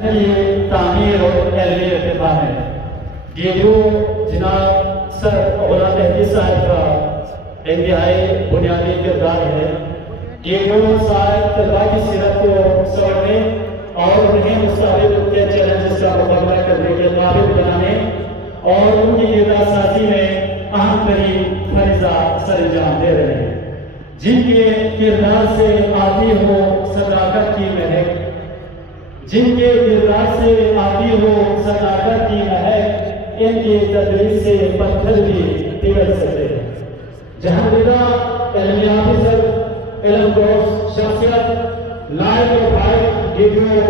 تعمیر اور اہل ارتقا ہے یہ جو جناب سر غلام مہدی صاحب کا انتہائی بنیادی کردار ہے یہ جو صاحب طلبہ کی سیرت کو سنورنے اور انہیں مستقبل کے چیلنجز کا مقابلہ کرنے کے قابل بنانے اور ان کی کردار سازی میں اہم ترین فریضہ سر انجام دے رہے ہیں جن کے کردار سے آتی ہو صداقت کی مہک جن کے کردار سے آتی ہو صداقت کی مہک ان کی تدریس سے پتھر بھی پگھل سکتے ہیں جہاں بدا علم یافی علم دوست شخصیت لائق و فائق یہ جو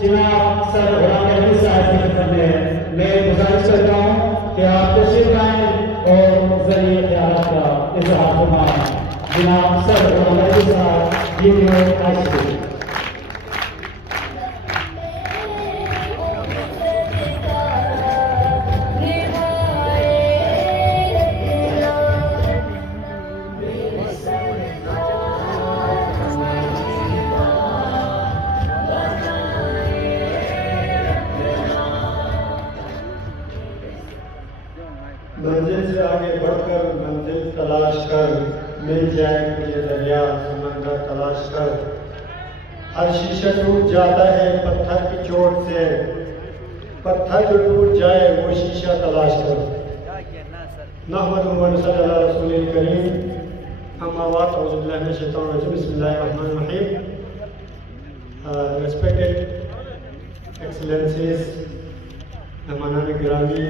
جناب سر غلام مہدی صاحب کی خدمت میں گزارش کرتا ہوں کہ آپ تشریف لائیں اور ذریعہ خیالات کا اظہار فرمائیں جناب سر غلام مہدی صاحب یہ جو آج منزل سے آگے بڑھ کر منزل تلاش کر مل جائے مجھے دریا سمندر تلاش کر ہر شیشہ ٹوٹ جاتا ہے پتھر کی چوٹ سے پتھر جو ٹوٹ جائے وہ شیشہ تلاش کر نحمد محمد صلی اللہ علیہ رسول الکریم اما بعد اعوذ باللہ من الشیطان الرجیم بسم اللہ الرحمن الرحیم ریسپیکٹڈ ایکسلنسیز مہمانان گرامی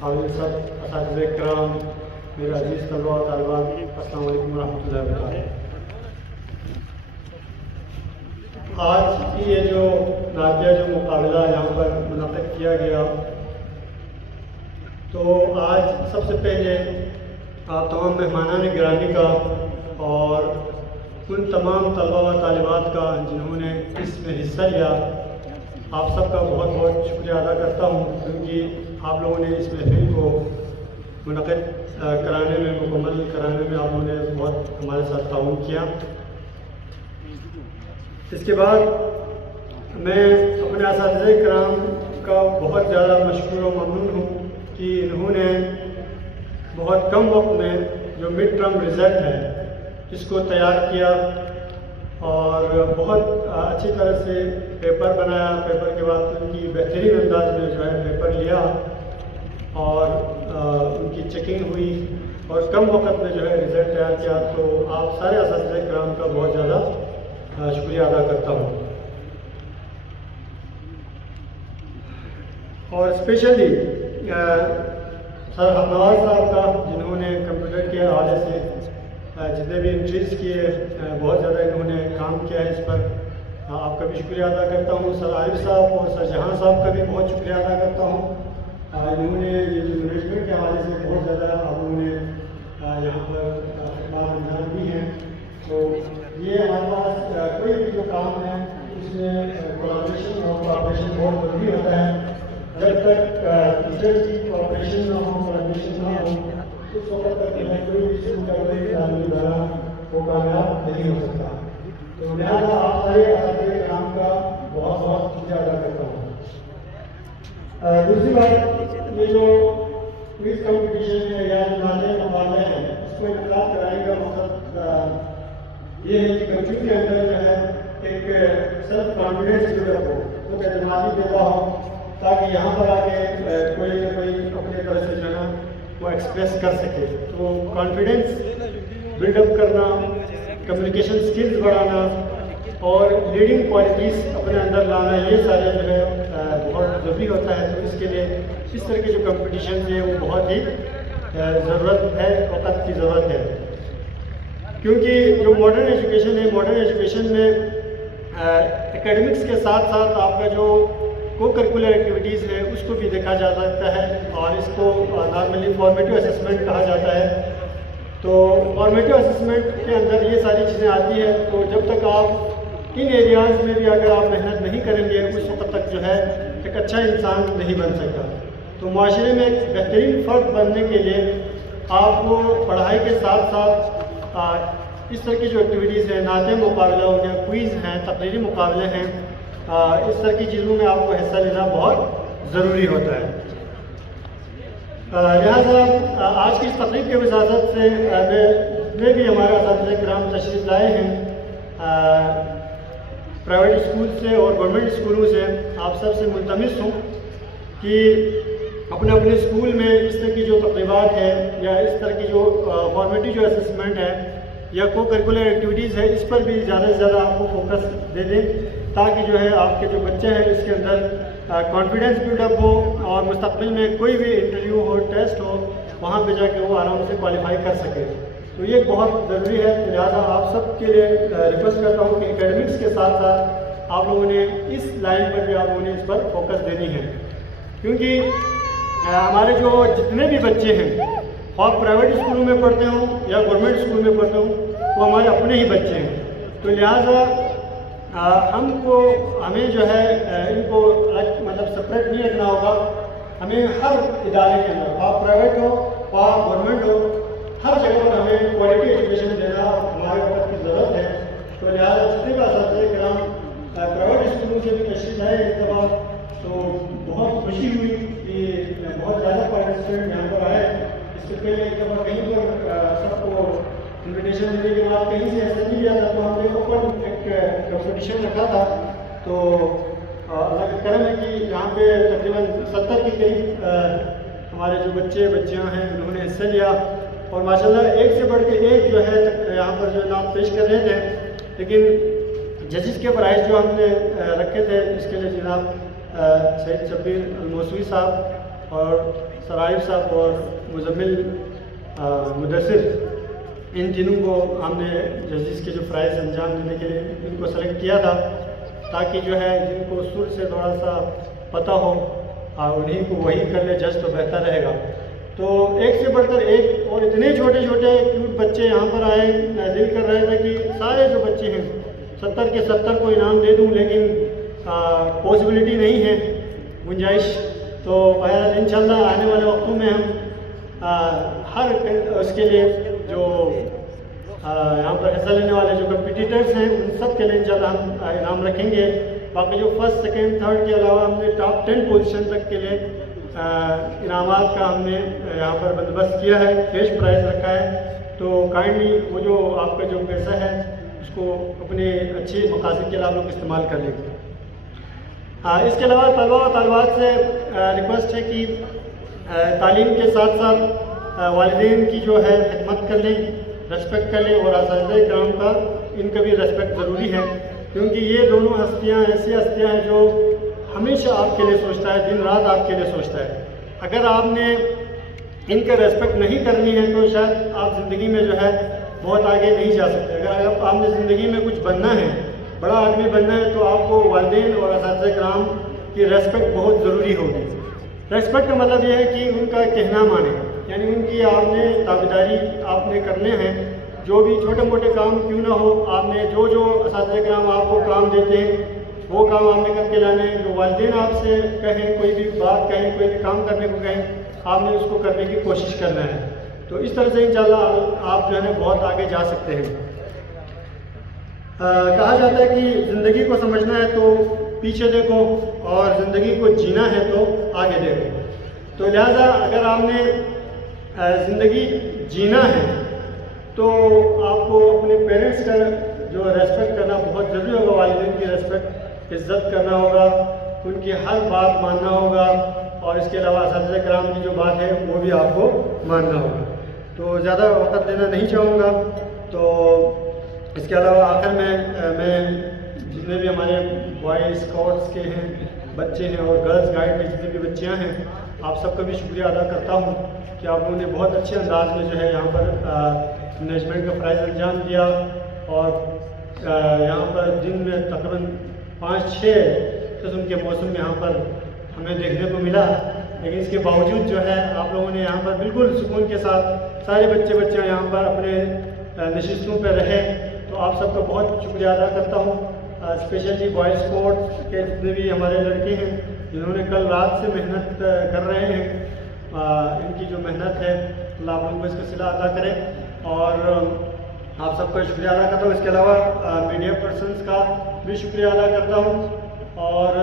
قابل سب اساتذہ کرام میرے عزیز طلباء و طالبات السلام علیکم ورحمۃ اللہ وبرکاتہ آج کی یہ جو نعتیہ جو مقابلہ یہاں پر منعقد کیا گیا تو آج سب سے پہلے آپ تمام مہمانان گرامی کا اور ان تمام طلباء و طالبات کا جنہوں نے اس میں حصہ لیا آپ سب کا بہت بہت شکریہ ادا کرتا ہوں کیونکہ آپ لوگوں نے اس محفل کو منعقد کرانے میں مکمل کرانے میں آپ لوگوں نے بہت ہمارے ساتھ تعاون کیا اس کے بعد میں اپنے اساتذہ کرام کا بہت زیادہ مشکور و ممنون ہوں کہ انہوں نے بہت کم وقت میں جو مڈ ٹرم رزلٹ ہے اس کو تیار کیا اور بہت اچھی طرح سے پیپر بنایا پیپر کے بعد ان کی بہترین انداز میں جو ہے پیپر لیا اور ان کی چیکنگ ہوئی اور کم وقت میں جو ہے رزلٹ تیار کیا تو آپ سارے اساتذہ کرام کا بہت زیادہ شکریہ ادا کرتا ہوں اور اسپیشلی سر نواز صاحب کا جنہوں نے کمپیوٹر کے حوالے سے جتنے بھی انٹریز کیے بہت زیادہ انہوں نے کام کیا ہے اس پر آپ کا بھی شکریہ ادا کرتا ہوں سر عارف صاحب اور سر جہاں صاحب کا بھی بہت شکریہ ادا کرتا ہوں انہوں نے یہ جو مینجمنٹ کے حوالے سے بہت زیادہ آپ لوگوں نے یہاں پر خدمات انجام دی ہیں تو یہ ہمارے پاس کوئی بھی جو کام ہے اس میں کولیبریشن اور کوآپریشن بہت ضروری ہوتا ہے جب تک ٹیچرس کی کوآپریشن نہ ہو کولیبریشن نہ ہو اس وقت تک کوئی بھی اسکول کا کوئی ادارہ وہ کامیاب نہیں ہو سکتا تو لہٰذا آپ سارے اساتذہ کرام کا بہت بہت شکریہ ادا کرتا ہوں دوسری بات یہ جو کوئز کمپٹیشن ہے یا نعتیہ مقابلے ہیں اس کو انعقاد کرانے کا مقصد یہ ہے کہ بچوں کے اندر جو ہے ایک سیلف کانفیڈینس ڈیولپ ہو خود اعتمادی پیدا ہو تاکہ یہاں پر آ کے کوئی نہ کوئی اپنے طرح سے جو ہے نا وہ ایکسپریس کر سکے تو کانفیڈینس بلڈ اپ کرنا کمیونیکیشن اسکلز بڑھانا اور لیڈنگ کوالٹیز اپنے اندر لانا یہ سارے جو ہے بہت ضروری ہوتا ہے تو اس کے لیے اس طرح کے جو کمپٹیشنز ہیں وہ بہت ہی ضرورت ہے وقت کی ضرورت ہے کیونکہ جو ماڈرن ایجوکیشن ہے ماڈرن ایجوکیشن میں اکیڈمکس کے ساتھ ساتھ آپ کا جو کو کریکولر ایکٹیویٹیز ہے اس کو بھی دیکھا جا سکتا ہے اور اس کو نارملی فارمیٹیو اسسمنٹ کہا جاتا ہے تو فارمیٹیو اسسمنٹ کے اندر یہ ساری چیزیں آتی ہیں تو جب تک آپ ان ایریاز میں بھی اگر آپ محنت نہیں کریں گے اس وقت تک جو ہے ایک اچھا انسان نہیں بن سکتا تو معاشرے میں ایک بہترین فرد بننے کے لیے آپ کو پڑھائی کے ساتھ ساتھ اس طرح کی جو ایکٹیویٹیز ہیں نعتیہ مقابلہ ہو گیا کوئز ہیں تقریری مقابلے ہیں اس طرح کی چیزوں میں آپ کو حصہ لینا بہت ضروری ہوتا ہے. لہٰذا آج کی اس تقریب کے وساطت سے میں بھی ہمارے اساتذہ کرام تشریف لائے ہیں پرائیویٹ اسکول سے اور گورنمنٹ اسکولوں سے. آپ سب سے ملتمس ہوں کہ اپنے اپنے اسکول میں اس طرح کی جو تقریبات ہے یا اس طرح کی جو فارمیٹیو جو اسسمنٹ ہے یا کو کریکولر ایکٹیویٹیز ہے اس پر بھی زیادہ سے زیادہ آپ کو فوکس دے دیں تاکہ جو ہے آپ کے جو بچے ہیں اس کے اندر کانفیڈنس بلڈ اپ ہو اور مستقبل میں کوئی بھی انٹرویو ہو ٹیسٹ ہو وہاں پہ جا کے وہ آرام سے کوالیفائی کر سکے. تو یہ بہت ضروری ہے. لہٰذا آپ سب کے لیے ریکویسٹ کرتا ہوں کہ اکیڈمکس کے ساتھ ساتھ آپ لوگوں نے اس لائن پر بھی آپ لوگوں نے اس پر فوکس دینی ہے کیونکہ ہمارے جو جتنے بھی بچے ہیں خواہ پرائیویٹ اسکولوں میں پڑھتے ہوں یا گورنمنٹ اسکول میں پڑھتے ہوں وہ ہمارے اپنے ہی بچے ہیں. تو لہٰذا ہمیں جو ہے ان کو مطلب سپریٹ نہیں رکھنا ہوگا. ہمیں ہر ادارے کے اندر خواہ پرائیویٹ ہو خواہ گورنمنٹ ہو ہر جگہ پر ہمیں کوالٹی ایجوکیشن دینا ہمارے وقت کی ضرورت ہے. تو لہٰذا جتنے کا اساتذہ کرام پرائیویٹ اسکولوں سے بھی تشریف لائے اس دفعہ تو بہت خوشی ہوئی کہ بہت زیادہ پارٹیسپینٹ یہاں پر آئے. اس سے پہلے ایک دفعہ کہیں پر سب کو انویٹیشن دینے کے بعد کہیں سے ایسا نہیں کیا تھا تو ہم نے اوپن ایک کمپٹیشن رکھا تھا. تو اللہ کا کرم ہے کہ یہاں پہ تقریباً 70 کے قریب ہمارے جو بچیاں ہیں انہوں نے حصہ لیا اور ماشاءاللہ ایک سے بڑھ کے ایک جو ہے یہاں پر جو نام پیش کر رہے تھے. لیکن ججز کے پرائز جو ہم نے رکھے تھے اس کے لیے جناب سید شبیر الموسوی صاحب اور سرائب صاحب اور مزمل مدثر ان تینوں کو ہم نے ججز کے جو پرائز انجام دینے کے لیے ان کو سلیکٹ کیا تھا تاکہ جو ہے جن کو سر سے تھوڑا سا پتہ ہو انہیں کو وہی کر لے جج تو بہتر رہے گا. تو ایک سے بڑھ کر ایک اور اتنے چھوٹے چھوٹے کیوٹ بچے یہاں پر آئے. دل کر رہے تھے کہ سارے جو بچے ہیں 70 کے 70 کو انعام دے دوں لیکن پاسبلٹی نہیں ہے گنجائش. تو انشاءاللہ آنے والے وقتوں میں ہم ہر اس کے لیے جو یہاں پر حصہ لینے والے جو کمپٹیٹرز ہیں ان سب کے لیے انشاءاللہ ہم انعام رکھیں گے. باقی جو فرسٹ سیکنڈ تھرڈ کے علاوہ ہم نے ٹاپ 10 پوزیشن تک کے لیے انعامات کا ہم نے یہاں پر بندوبست کیا ہے. کیش پرائز رکھا ہے. تو کائنڈلی وہ جو آپ کا جو پیسہ ہے اس کو اپنے اچھے مقاصد کے لیے آپ لوگ استعمال کر لیں. اس کے علاوہ طلبہ و طالبات سے ریکویسٹ ہے کہ تعلیم کے ساتھ ساتھ والدین کی جو ہے خدمت کر لیں, ریسپیکٹ کر لیں اور اساتذہ کرام کا ان کا بھی ریسپیکٹ ضروری ہے کیونکہ یہ دونوں ہستیاں ایسی ہستیاں ہیں جو ہمیشہ آپ کے لیے سوچتا ہے, دن رات آپ کے لیے سوچتا ہے. اگر آپ نے ان کا ریسپیکٹ نہیں کرنی ہے تو شاید آپ زندگی میں جو ہے بہت آگے نہیں جا سکتے. اگر آپ نے زندگی میں کچھ بننا ہے, بڑا آدمی بننا ہے تو آپ کو والدین اور اساتذہ کرام کی ریسپیکٹ بہت ضروری ہوگی. ریسپیکٹ کا مطلب یہ ہے کہ ان کا کہنا مانیں, یعنی ان کی آپ نے تابعداری آپ نے کرنے ہیں. جو بھی چھوٹے موٹے کام کیوں نہ ہو آپ نے جو اساتذہ کرام آپ کو کام دیتے ہیں وہ کام آپ نے کر کے لانے ہیں. جو والدین آپ سے کہیں کوئی بھی بات کہیں کوئی بھی کام کرنے کو کہیں آپ نے اس کو کرنے کی کوشش کرنا ہے. تو اس طرح سے انشاءاللہ آپ جو ہے نا بہت آگے جا سکتے ہیں. کہا جاتا ہے کہ زندگی کو سمجھنا ہے تو پیچھے دیکھو اور زندگی کو جینا ہے تو آگے دیکھو. تو لہٰذا اگر آپ نے زندگی جینا ہے تو آپ کو اپنے پیرنٹس کا جو ریسپیکٹ کرنا بہت ضروری ہوگا. والدین کی ریسپیکٹ عزت کرنا ہوگا, ان کی ہر بات ماننا ہوگا اور اس کے علاوہ اساتذہ کرام کی جو بات ہے وہ بھی آپ کو ماننا ہوگا. تو زیادہ وقت لینا نہیں چاہوں گا. تو اس کے علاوہ آخر میں جتنے بھی ہمارے بوائے اسکاؤٹس کے ہیں بچے ہیں اور گرلز گائیڈ کے جتنے بھی بچیاں ہیں آپ سب کا بھی شکریہ ادا کرتا ہوں کہ آپ لوگوں نے بہت اچھے انداز میں جو ہے یہاں پر مینجمنٹ کا پرائز انجام دیا اور یہاں پر دن میں تقریباً 5-6 قسم کے موسم یہاں پر ہمیں دیکھنے کو ملا. لیکن اس کے باوجود جو ہے آپ لوگوں نے یہاں پر بالکل سکون کے ساتھ سارے بچے یہاں پر اپنے نشستوں پہ رہے. تو آپ سب کا بہت شکریہ ادا کرتا ہوں. اسپیشلی بوائے اسپورٹس کے جتنے بھی ہمارے لڑکے ہیں جنہوں نے کل رات سے محنت کر رہے ہیں, ان کی جو محنت ہے اللہ آپ لوگوں کو اس کا صلہ ادا کرے اور آپ سب کا شکریہ ادا کرتا ہوں. اس کے علاوہ میڈیا پرسنس کا بھی شکریہ ادا کرتا ہوں اور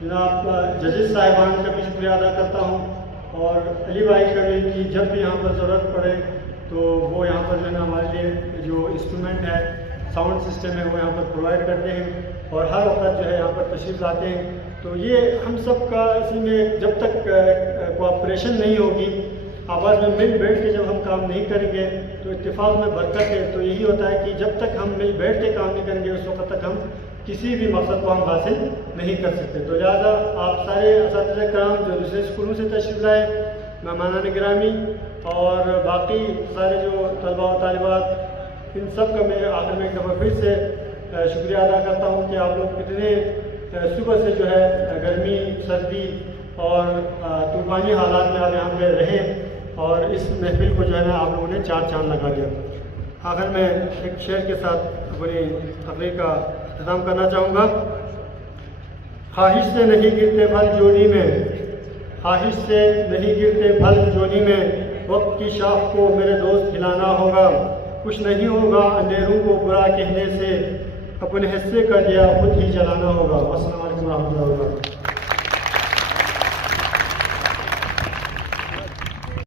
جناب ججز صاحبان کا بھی شکریہ ادا کرتا ہوں، اور علی بھائی کا بھی کہ جب بھی یہاں پر ضرورت پڑے تو وہ یہاں پر جو ہے نا ہمارے لیے جو انسٹرومنٹ ہے، ساؤنڈ سسٹم ہے، وہ یہاں پر پرووائڈ کرتے ہیں اور ہر وقت جو ہے یہاں پر تشریف لاتے ہیں۔ تو یہ ہم سب کا اسی میں جب تک کوآپریشن نہیں ہوگی، آپس میں مل بیٹھ کے جب ہم کام نہیں کریں گے تو اتفاق میں برکت ہے۔ تو یہی ہوتا ہے کہ جب تک ہم مل بیٹھ کے کام نہیں کریں گے اس وقت تک ہم کسی بھی مقصد کو ہم حاصل نہیں کر سکتے۔ تو لہٰذا آپ سارے اساتذہ کرام جو دوسرے اسکولوں سے تشریف لائے، مہمانان گرامی اور باقی سارے جو طلباء و طالبات، ان سب کا میں آخر میں ایک دفعہ پھر سے شکریہ ادا کرتا ہوں کہ آپ لوگ کتنے صبح سے جو ہے گرمی، سردی اور طوفانی حالات میں آپ یہاں پہ رہے اور اس محفل کو جو ہے نا آپ لوگوں نے چار چاند لگا دیا۔ آخر میں ایک شعر کے ساتھ اپنی تقریر کا اختتام کرنا چاہوں گا۔ خواہش سے نہیں گرتے پھل جولی میں، خواہش سے نہیں گرتے پھل جولی میں، وقت کی شاخ کو میرے دوست ہلانا ہوگا، کچھ نہیں ہوگا اندھیروں کو برا کہنے سے، اپنے حصے کا دیا خود ہی جلانا ہوگا۔ السلام علیکم ورحمۃ اللہ۔